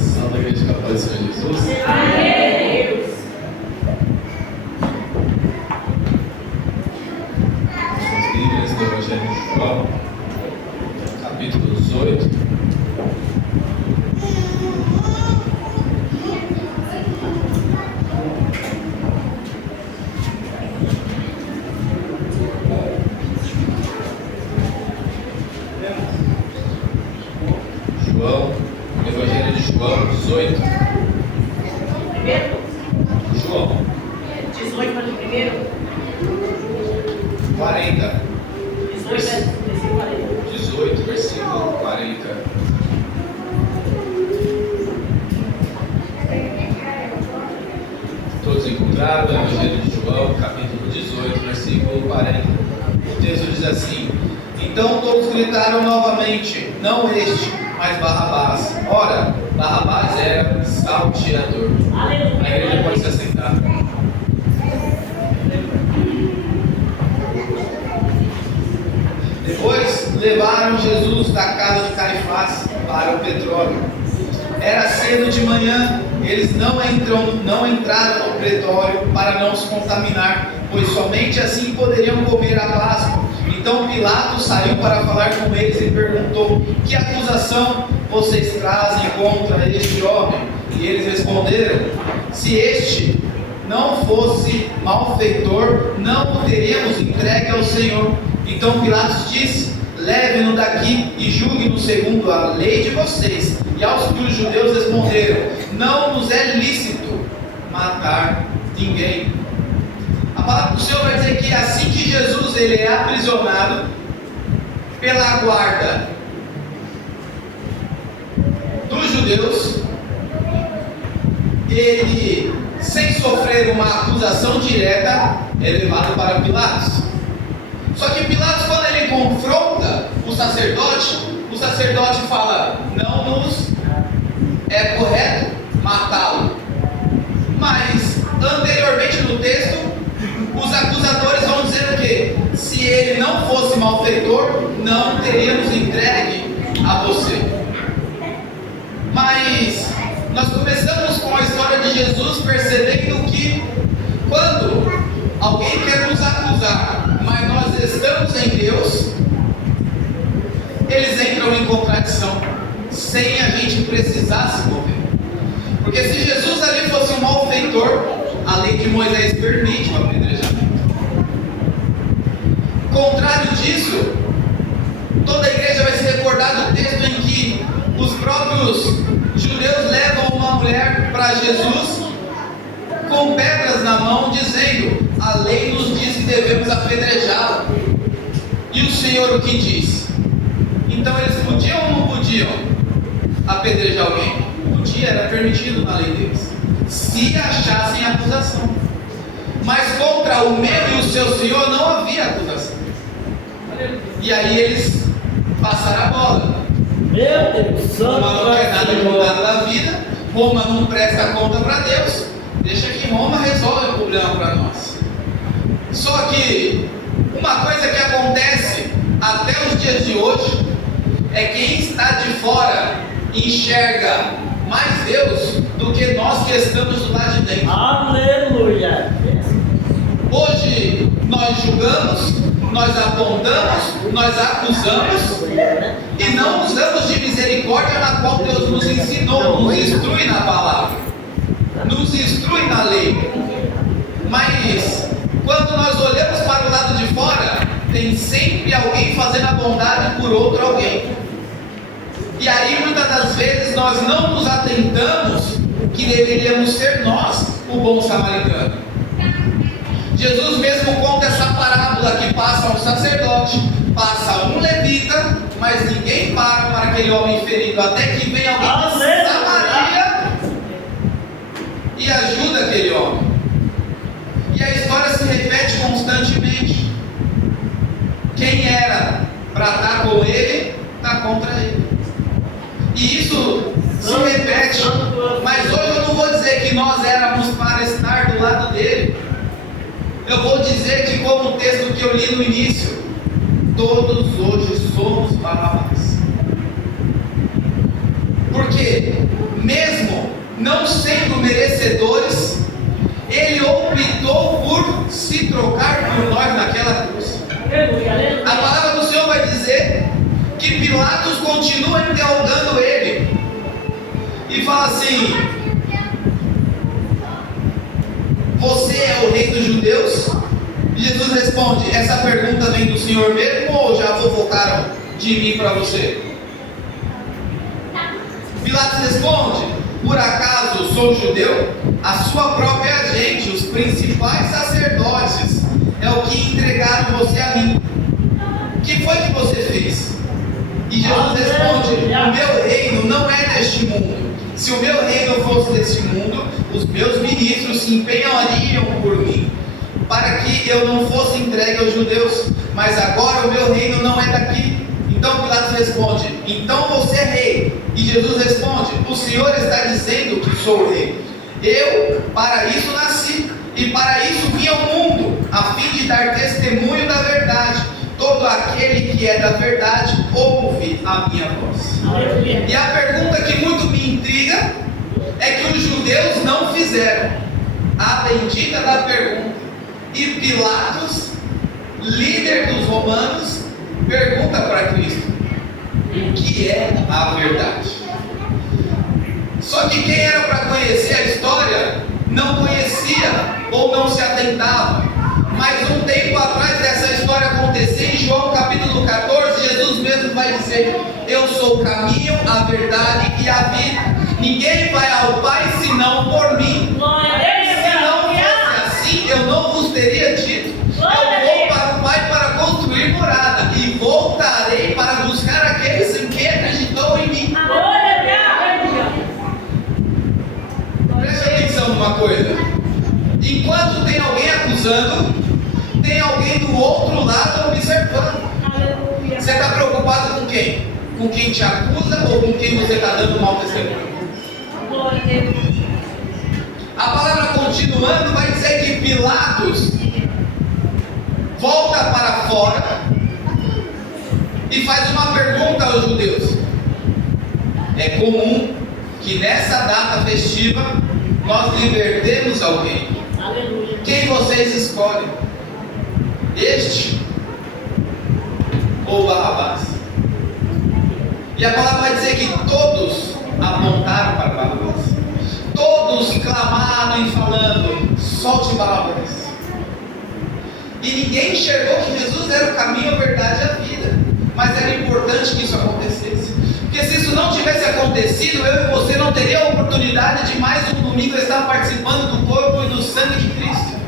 Salve a igreja capaz do Senhor Jesus. Amém. Suas Bíblias do Evangelho de João, capítulo 18. Evangelho de João 18. Primeiro? João 18 para o primeiro? 40. 18, 18, versículo 40. Todos encontraram o Evangelho de João, capítulo 18, versículo 40. O texto diz assim: Então todos gritaram novamente, não este, mas Barrabás. Ora, Barrabás era salteador. A igreja pode se assentar. Depois levaram Jesus da casa de Caifás para o Pretório. Era cedo de manhã, eles não entraram no Pretório para não se contaminar, pois somente assim poderiam comer a Páscoa. Então Pilatos saiu para falar com eles e perguntou: Que acusação vocês trazem contra este homem? E eles responderam: Se este não fosse malfeitor, não o teríamos entregue ao Senhor. Então Pilatos disse: Leve-no daqui e julgue-no segundo a lei de vocês. E aos que os judeus responderam: Não nos é lícito matar ninguém. A palavra do Senhor vai dizer que assim que Jesus ele é aprisionado pela guarda dos judeus, ele, sem sofrer uma acusação direta, é levado para Pilatos. Só que Pilatos, quando ele confronta o sacerdote fala: não nos é correto matá-lo. Mas anteriormente no texto, os acusadores vão dizer o quê? Se ele não fosse malfeitor, não teríamos entregue a você. Mas nós começamos com a história de Jesus percebendo que quando alguém quer nos acusar, mas nós estamos em Deus, eles entram em contradição, sem a gente precisar se mover. Porque se Jesus ali fosse um malfeitor, a lei de Moisés permite o apedrejamento. Contrário disso, toda a igreja vai se recordar do texto em que os próprios judeus levam uma mulher para Jesus com pedras na mão, dizendo: a lei nos diz que devemos apedrejá-la. E o Senhor o que diz? Então eles podiam ou não podiam apedrejar alguém? Podia, era permitido na lei deles, se achassem acusação. Mas contra o meu e o seu Senhor não havia acusação. E aí eles passaram a bola. Meu Deus, Roma não quer nada de nada da vida, Roma não presta conta para Deus, deixa que Roma resolve o problema para nós. Só que uma coisa que acontece até os dias de hoje é quem está de fora enxerga mais Deus do que nós que estamos do lado de dentro. Aleluia. Hoje nós julgamos, nós apontamos, nós acusamos e não usamos de misericórdia na qual Deus nos ensinou, nos instrui na palavra, nos instrui na lei. Mas quando nós olhamos para o lado de fora, tem sempre alguém fazendo a bondade por outro alguém. E aí muitas das vezes nós não nos atentamos que deveríamos ser nós o bom samaritano. Jesus mesmo conta essa parábola que passa um sacerdote, passa um levita, mas ninguém para aquele homem ferido, até que vem alguém de Samaria e ajuda aquele homem. E a história se repete constantemente. Quem era para estar com ele, está contra ele. E isso se repete. Mas hoje eu não vou dizer que nós éramos para estar do lado dele. Eu vou dizer que, como o texto que eu li no início, todos hoje somos Barrabás. Porque mesmo não sendo merecedores, ele optou por se trocar por nós naquela cruz. Aleluia, aleluia. A palavra do Senhor vai dizer que Pilatos continua interrogando ele e fala assim: você é o rei dos judeus? E Jesus responde: essa pergunta vem do Senhor mesmo ou já fofocaram de mim para você? Pilatos responde: por acaso sou judeu? A sua própria gente, os principais sacerdotes, é o que entregaram você a mim. O que foi que você fez? E Jesus responde: o meu reino não é deste mundo. Se o meu reino fosse deste mundo, os meus ministros se empenhariam por mim, para que eu não fosse entregue aos judeus. Mas agora o meu reino não é daqui. Então Pilatos responde: então você é rei? E Jesus responde: o Senhor está dizendo que sou rei. Eu para isso nasci, e para isso vim ao mundo, a fim de dar testemunho da verdade. Todo aquele que é da verdade ouve a minha voz. Aleluia. E a pergunta que muito me intriga é que os judeus não fizeram. A bendita da pergunta. E Pilatos, líder dos romanos, pergunta para Cristo: o que é a verdade? Só que quem era para conhecer a história não conhecia ou não se atentava. Mas um tempo atrás dessa história acontecer, em João capítulo 14, Jesus mesmo vai dizer: eu sou o caminho, a verdade e a vida. Ninguém vai ao Pai senão por mim. Glória a Deus. Se não fosse assim, eu não vos teria dito: eu vou para o Pai para construir morada, e voltarei para buscar aqueles que acreditam em mim. Glória a Deus. Preste atenção numa coisa: enquanto tem alguém acusando, tem alguém do outro lado observando. Aleluia. Você está preocupado com quem? Com quem te acusa ou com quem você está dando mau testemunho? Glória a Deus. A palavra continuando vai dizer que Pilatos volta para fora e faz uma pergunta aos judeus. É comum que nessa data festiva nós libertemos alguém. Aleluia. Quem vocês escolhem? Este ou Barrabás? E a palavra vai dizer que todos apontaram para Barrabás. Todos clamaram e falando: solte Barrabás. E ninguém enxergou que Jesus era o caminho, a verdade e a vida. Mas era importante que isso acontecesse. Porque se isso não tivesse acontecido, eu e você não teria a oportunidade de mais um domingo estar participando do corpo e do sangue de Cristo.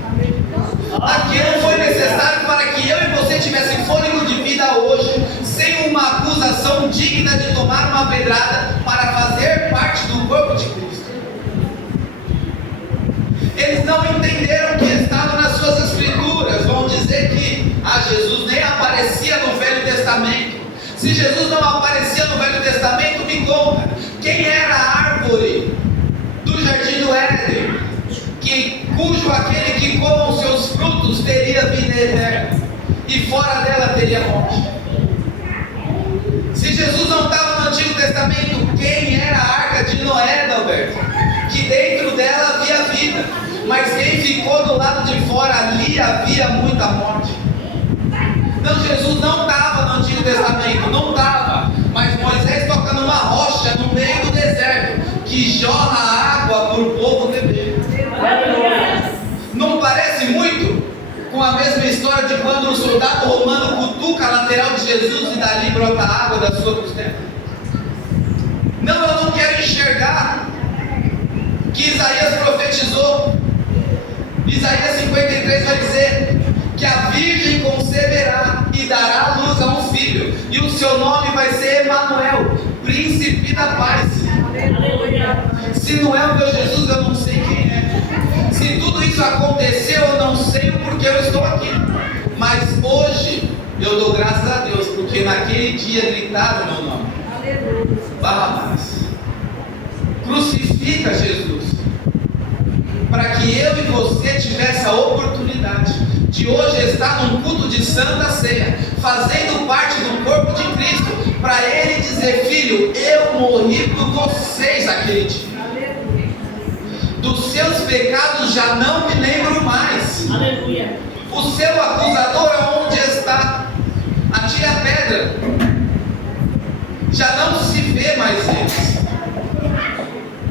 Aquilo foi necessário para que eu e você tivessem fôlego de vida hoje, sem uma acusação digna de tomar uma pedrada, para fazer parte do corpo de Cristo. Eles não entenderam que estava nas suas escrituras. Vão dizer que Jesus nem aparecia no Velho Testamento. Se Jesus não aparecia no Velho Testamento, me conta, quem era a árvore do jardim do Éden, cujo aquele que coma os seus frutos teria vida eterna, e fora dela teria morte? Se Jesus não estava no Antigo Testamento, quem era a arca de Noé, Alberto? Que dentro dela havia vida, mas quem ficou do lado de fora, ali havia muita morte. Não, Jesus não estava no Antigo Testamento, não estava, mas Moisés toca numa rocha no meio do deserto, que jorra água para o povo beber. Não parece muito com a mesma história de quando um soldado romano cutuca a lateral de Jesus e dali brota água da sua costela? Não, eu não quero enxergar que Isaías profetizou. Isaías 53 vai dizer que a virgem conceberá e dará luz a um filho, e o seu nome vai ser Emanuel, príncipe da paz. Se não é o meu Jesus, eu não sei quem é. Se tudo isso aconteceu, eu não sei o porquê eu estou aqui. Mas hoje eu dou graças a Deus, porque naquele dia gritaram meu nome: Barrabás. Crucifica Jesus, para que eu e você tivesse a oportunidade de hoje estar num culto de Santa Ceia, fazendo parte do corpo de Cristo, para Ele dizer: filho, eu morri por vocês aquele dia. pecados já não me lembro mais. Aleluia. O seu acusador aonde está? Atire a pedra. Já não se vê mais eles.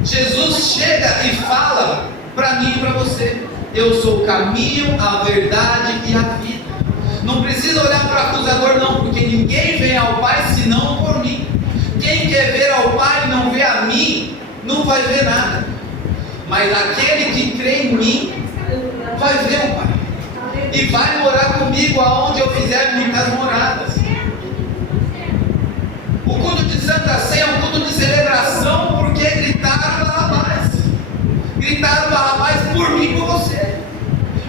Jesus chega e fala para mim e para você: eu sou o caminho, a verdade e a vida. Não precisa olhar para o acusador não, porque ninguém vem ao Pai senão por mim. Quem quer ver ao Pai e não vê a mim, não vai ver nada. Mas aquele que crê em mim, vai ver o Pai. E vai morar comigo aonde eu fizer muitas moradas. O culto de Santa Ceia é um culto de celebração, porque gritaram Barrabás. Gritaram Barrabás por mim e por você.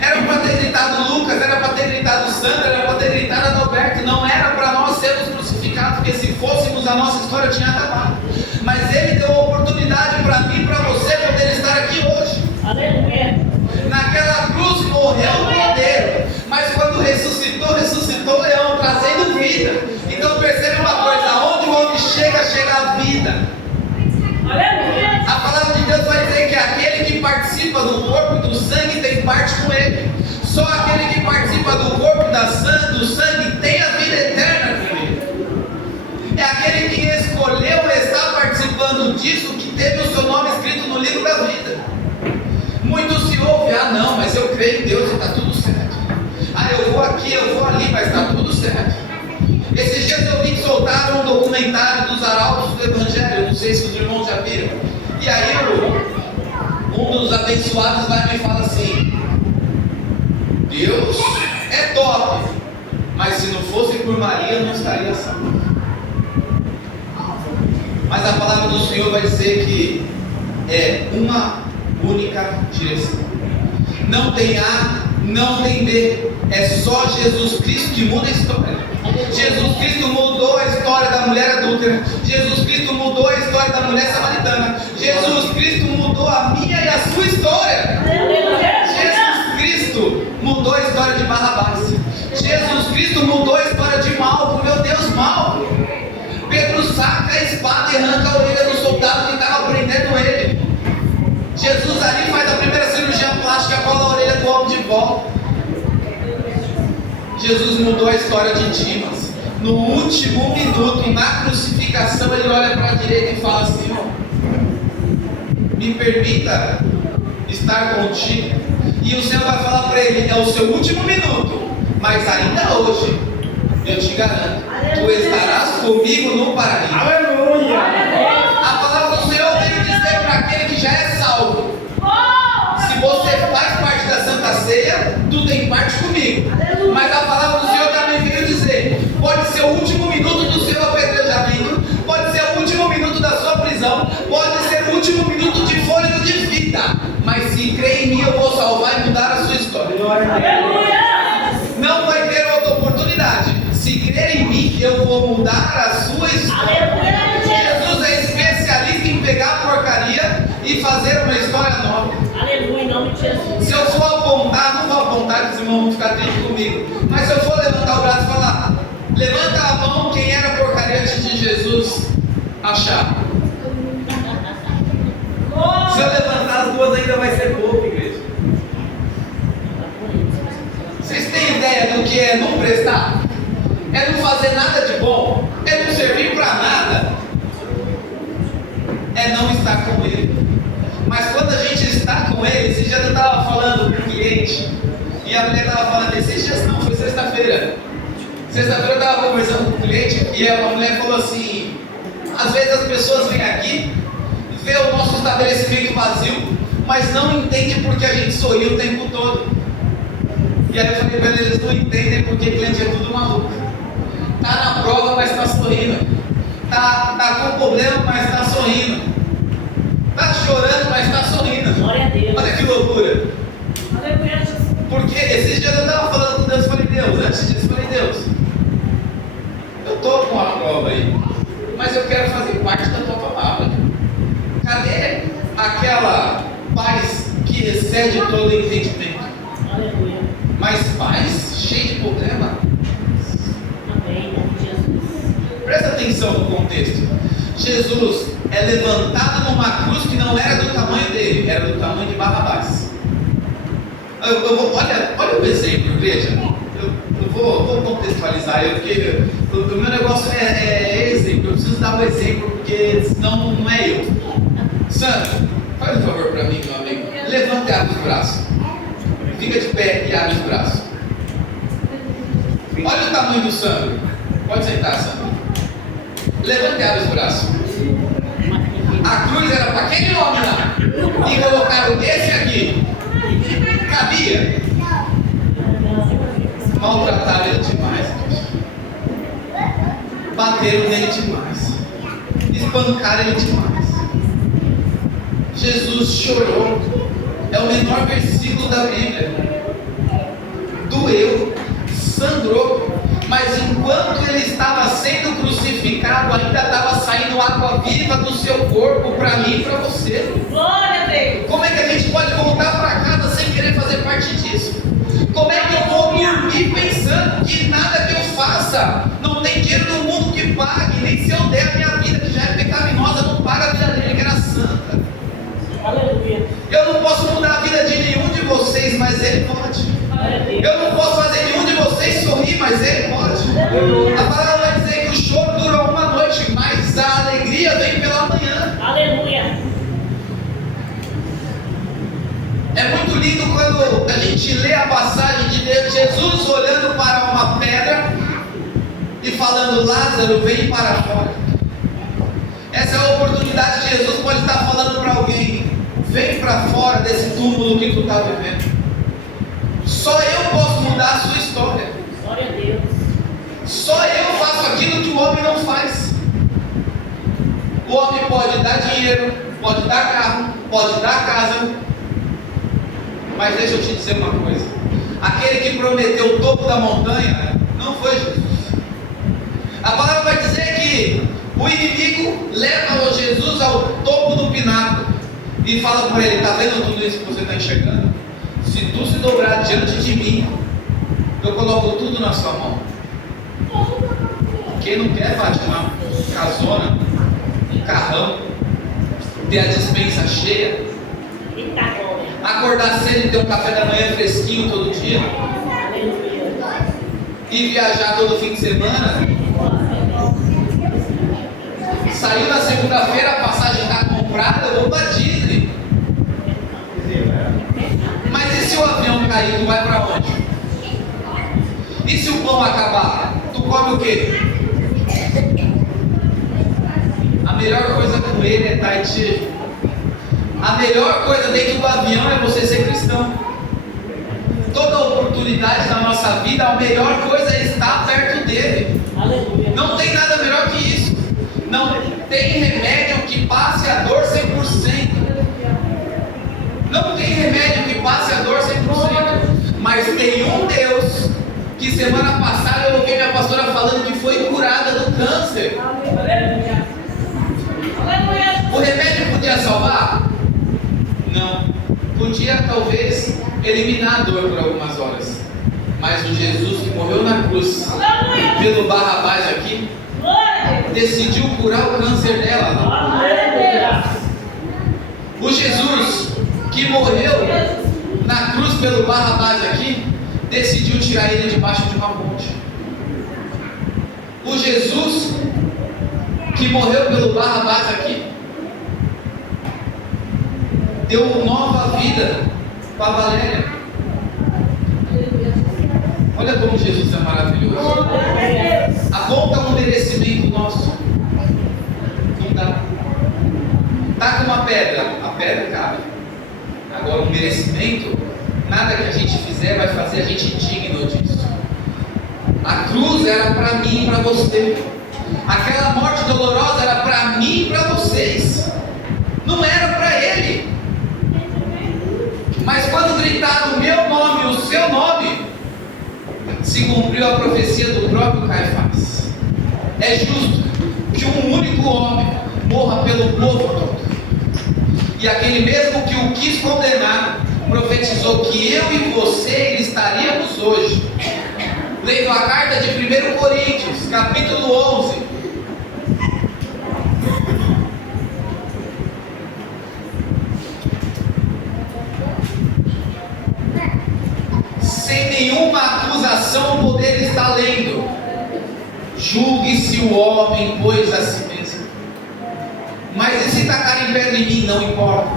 Era para ter gritado Lucas, era para ter gritado Sandra, era para ter gritado Adalberto. Não era para nós sermos crucificados, porque se fôssemos a nossa história tinha acabado. Mas Ele deu a oportunidade para mim e para você poder estar aqui hoje. Aleluia. Naquela cruz morreu o cordeiro, mas quando ressuscitou, ressuscitou o leão, trazendo vida. Então percebe uma coisa: aonde o homem chega, chega a vida. Aleluia. A palavra de Deus vai dizer que aquele que participa do corpo e do sangue tem parte com ele. Só aquele que participa do corpo e do sangue tem a vida eterna com ele. É aquele que escolheu estar participando disso, que teve o seu nome escrito no livro da vida. Muito se ouve: ah não, mas eu creio em Deus e está tudo certo. Ah, eu vou aqui, eu vou ali, mas está tudo certo. Esses dias eu vi que soltaram um documentário dos arautos do Evangelho, não sei se os irmãos já viram. E aí um dos abençoados vai me falar assim: Deus é top, mas se não fosse por Maria não estaria salvo. Mas a palavra do Senhor vai dizer que é uma única direção. Não tem A, não tem B. É só Jesus Cristo que muda a história. Jesus Cristo mudou a história da mulher adúltera. Jesus Cristo mudou a história da mulher samaritana. Jesus Cristo mudou a minha e a sua história. Jesus Cristo mudou a história de Barrabás. Jesus Cristo mudou a história de Malco. Meu Deus, Malco. Pedro saca a espada e arranca a orelha do soldado que estava prendendo ele. Jesus ali faz a primeira cirurgia plástica, cola a orelha do homem de volta. Jesus mudou a história de Dimas. No último minuto, na crucificação, ele olha para a direita e fala assim: ó, me permita estar contigo. E o Senhor vai falar para ele: é o seu último minuto, mas ainda hoje eu te garanto, tu estarás comigo no paraíso. Aleluia. A palavra do Senhor veio dizer para aquele que já é salvo: se você faz parte da Santa Ceia, tu tem parte comigo. Mas a palavra do Senhor também veio dizer: pode ser o último minuto do seu apedrejamento, pode ser o último minuto da sua prisão, pode ser o último minuto de fôlego de vida, mas se crê em mim, eu vou salvar e mudar a sua história. Não vai ter outra oportunidade. Se crer em mim, eu vou mudar a sua história. Jesus é especialista em pegar a porcaria e fazer uma história nova. Aleluia, em nome de Jesus. Se eu for apontar, não vou apontar que os irmãos vão ficar tristes comigo, mas se eu for levantar o braço e falar: levanta a mão quem era porcaria antes de Jesus achar. Se eu levantar as duas ainda vai ser pouco, igreja. Vocês têm ideia do que é não prestar? É não fazer nada de bom? É não servir para nada? É não estar com Ele. Mas quando a gente está com Ele, esse dia eu estava falando com o cliente, e a mulher estava falando: esses dias não, foi sexta-feira. Sexta-feira eu estava conversando com o cliente, e a mulher falou assim: às vezes as pessoas vêm aqui, vê o nosso estabelecimento vazio, mas não entendem porque a gente sorri o tempo todo. E aí eu falei para eles: não entendem porque cliente é tudo maluco. Está na prova, mas está sorrindo. Está com problema, mas está sorrindo. Está chorando, mas está sorrindo. Glória a Deus. Olha que loucura. Aleluia, Jesus. Porque esses dias eu estava falando com Deus, falei: Deus, antes disso, falei: Deus, eu estou com a prova aí, mas eu quero fazer parte da tua palavra. Cadê aquela paz que excede todo entendimento? Aleluia. Mas paz cheia de problema? Amém, em nome de Jesus. Presta atenção no contexto. Jesus é levantado numa cruz que não era do tamanho dele, era do tamanho de Barrabás. Olha o exemplo, veja. Eu vou contextualizar, porque o meu negócio é exemplo. Eu preciso dar um exemplo, porque senão não é eu. Sandro, faz um favor para mim, meu amigo. Levanta e abre os braços. Fica de pé e abre os braços. Olha o tamanho do Sandro. Pode sentar, Sandro. Levanta e abre os braços. A cruz era para aquele homem lá. E colocaram esse aqui. Cabia. Maltrataram ele demais. Bateram nele demais. Espancaram ele demais. Jesus chorou. É o menor versículo da Bíblia. Doeu. Sangrou. Mas enquanto ele estava sendo crucificado, ainda estava saindo água viva do seu corpo para mim e para você. Glória a Deus. Como é que a gente pode voltar para casa sem querer fazer parte disso? Como é que eu vou dormir pensando que nada que eu faça não tem dinheiro no mundo que pague, nem se eu der a minha vida, que já é pecaminosa, não paga a vida dele, que era santa. Aleluia. Eu não posso mudar a vida de nenhum de vocês, mas ele pode. Eu não posso fazer nenhum de vocês sorrir, mas ele pode. A palavra vai dizer que o choro dura uma noite, mas a alegria vem pela manhã. Aleluia. É muito lindo quando a gente lê a passagem de Jesus olhando para uma pedra e falando: Lázaro, vem para fora. Essa é a oportunidade que Jesus pode estar falando para alguém: vem para fora desse túmulo que tu está vivendo. Só eu posso mudar a sua história. Glória a Deus. Só eu faço aquilo que o homem não faz. O homem pode dar dinheiro, pode dar carro, pode dar casa, mas deixa eu te dizer uma coisa: aquele que prometeu o topo da montanha não foi Jesus. A palavra vai dizer que o inimigo leva Jesus ao topo do pináculo e fala para ele: está vendo tudo isso que você está enxergando? Se tu se dobrar diante de mim, eu coloco tudo na sua mão. Quem não quer bate uma casona, um carrão, ter a despensa cheia, Eita glória. acordar cedo e ter um café da manhã fresquinho todo dia, Aleluia. e viajar todo fim de semana. Saiu na segunda-feira, a passagem está comprada, eu vou para Disney. Mas e se o avião cair, tu vai para onde? E se o pão acabar, tu come o quê? A melhor coisa com ele é estar em jejum. A melhor coisa dentro do avião é você ser cristão. Toda oportunidade na nossa vida, a melhor coisa é estar perto dele. Aleluia. Não tem nada melhor que isso. Não tem remédio que passe a dor 100%. Não tem remédio que passe a dor 100%. Mas tem um Deus que semana passada eu ouvi minha pastora falando que foi curada do câncer. Aleluia. Aleluia. O remédio podia salvar? Não. Podia talvez eliminar a dor por algumas horas. Mas o Jesus que morreu na cruz pelo Barrabás aqui, decidiu curar o câncer dela. Aleluia. O Jesus que morreu na cruz pelo Barrabás aqui, decidiu tirar ele debaixo de uma ponte. O Jesus que morreu pelo Barrabás aqui, deu nova vida para a Valéria. Olha como Jesus é maravilhoso. Aponta um merecimento nosso. Não dá. Tá com uma pedra, a pedra cabe. Agora um merecimento, nada que a gente fizer vai fazer a gente digno disso. A cruz era para mim e para você. Aquela morte dolorosa era para mim e para vocês. Não era para ele. Mas quando gritaram o meu nome, o seu nome, se cumpriu a profecia do próprio Caifás. É justo que um único homem morra pelo povo todo. E aquele mesmo que o quis condenar, profetizou que eu e você estaríamos hoje lendo a carta de 1 Coríntios, capítulo 11. Julgue-se o homem, pois a si mesmo. Mas e se tacar em pedra em mim? Não importa.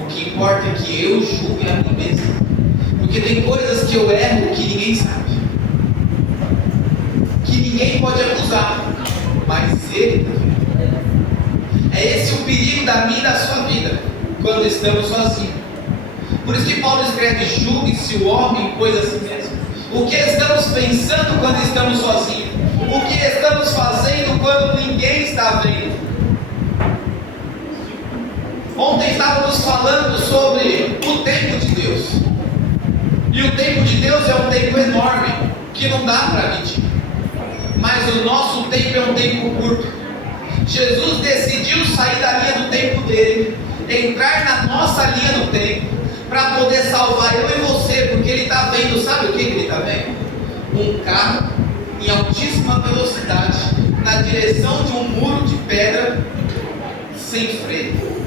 O que importa é que eu julgue a mim mesmo. Porque tem coisas que eu erro que ninguém sabe, que ninguém pode acusar, mas Ele está vendo. É esse o perigo da minha e da sua vida, quando estamos sozinhos. Por isso que Paulo escreve: julgue-se o homem, pois a si mesmo. O que estamos pensando quando estamos sozinhos? O que estamos fazendo quando ninguém está vendo? Ontem estávamos falando sobre o tempo de Deus. E o tempo de Deus é um tempo enorme, que não dá para medir. Mas o nosso tempo é um tempo curto. Jesus decidiu sair da linha do tempo dele, entrar na nossa linha do tempo, para poder salvar eu e você, porque Ele está vendo, sabe o que Ele está vendo? Um carro em altíssima velocidade, na direção de um muro de pedra, sem freio.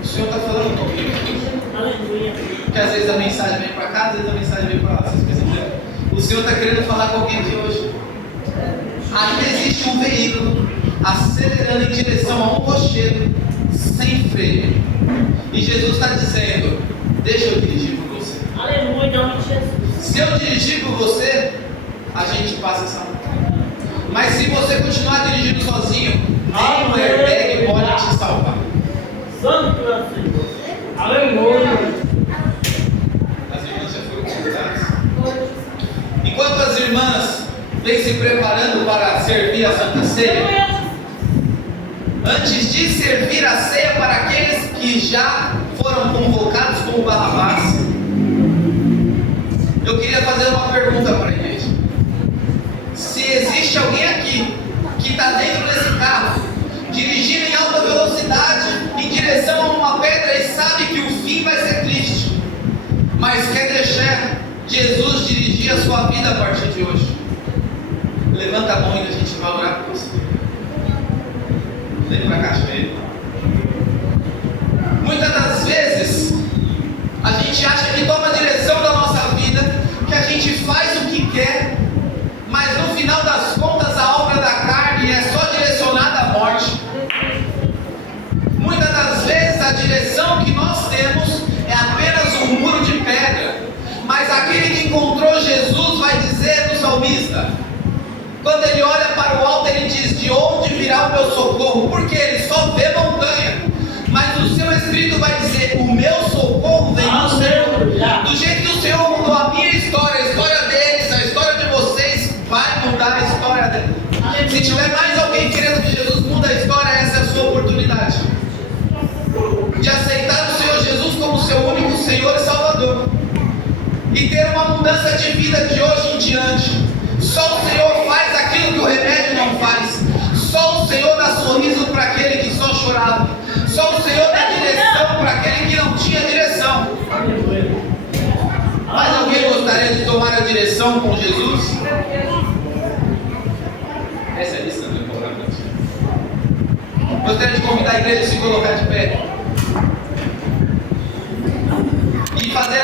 O Senhor está falando comigo hoje. Aleluia. Que às vezes a mensagem vem para cá, às vezes a mensagem vem para lá. Vocês perceberam? O Senhor está querendo falar com alguém aqui hoje. Ainda existe um veículo acelerando em direção a um rochedo, sem freio. E Jesus está dizendo: deixa eu dirigir por você. Aleluia, em nome de Jesus. Se eu dirigir por você, a gente passa essa montanha. Mas se você continuar dirigindo sozinho, nem um airbag pode te salvar. Santo é o Senhor. Aleluia. As irmãs já foram convidadas. Enquanto as irmãs vêm se preparando para servir a Santa Ceia, antes de servir a ceia para aqueles que já foram convocados como Barrabás, eu queria fazer uma pergunta para a igreja. Se existe alguém aqui que está dentro desse carro, dirigindo em alta velocidade, em direção a uma pedra, e sabe que o fim vai ser triste, mas quer deixar Jesus dirigir a sua vida a partir de hoje, levanta a mão e a gente vai orar por você. Vem para cá, cheio. Muitas das vezes a gente acha que toma a direção da nossa vida, que a gente faz o que quer, mas no final das contas a obra da carne é só direcionada à morte. Muitas das vezes a direção que nós temos é apenas um muro de pedra, mas aquele que encontrou Jesus vai dizer no salmista, quando ele olha para o alto, ele diz: de onde virá o meu socorro? Porque ele só vê montanha, mas o seu Espírito vai dizer: o meu socorro vem do Senhor. Do jeito que o Senhor mudou a minha história, a história deles, a história de vocês, vai mudar a história deles. Se tiver mais alguém querendo que Jesus mude a história, essa é a sua oportunidade de aceitar o Senhor Jesus como seu único Senhor e Salvador, e ter uma mudança de vida de hoje em diante. Só o Senhor faz aquilo que o remédio não faz. Só o Senhor dá sorriso para aquele que só chorava. Só o Senhor dá direção para aquele que não tinha direção. Mas alguém gostaria de tomar a direção com Jesus? Essa é a lição do programa. Gostaria de convidar a igreja a se colocar de pé e fazer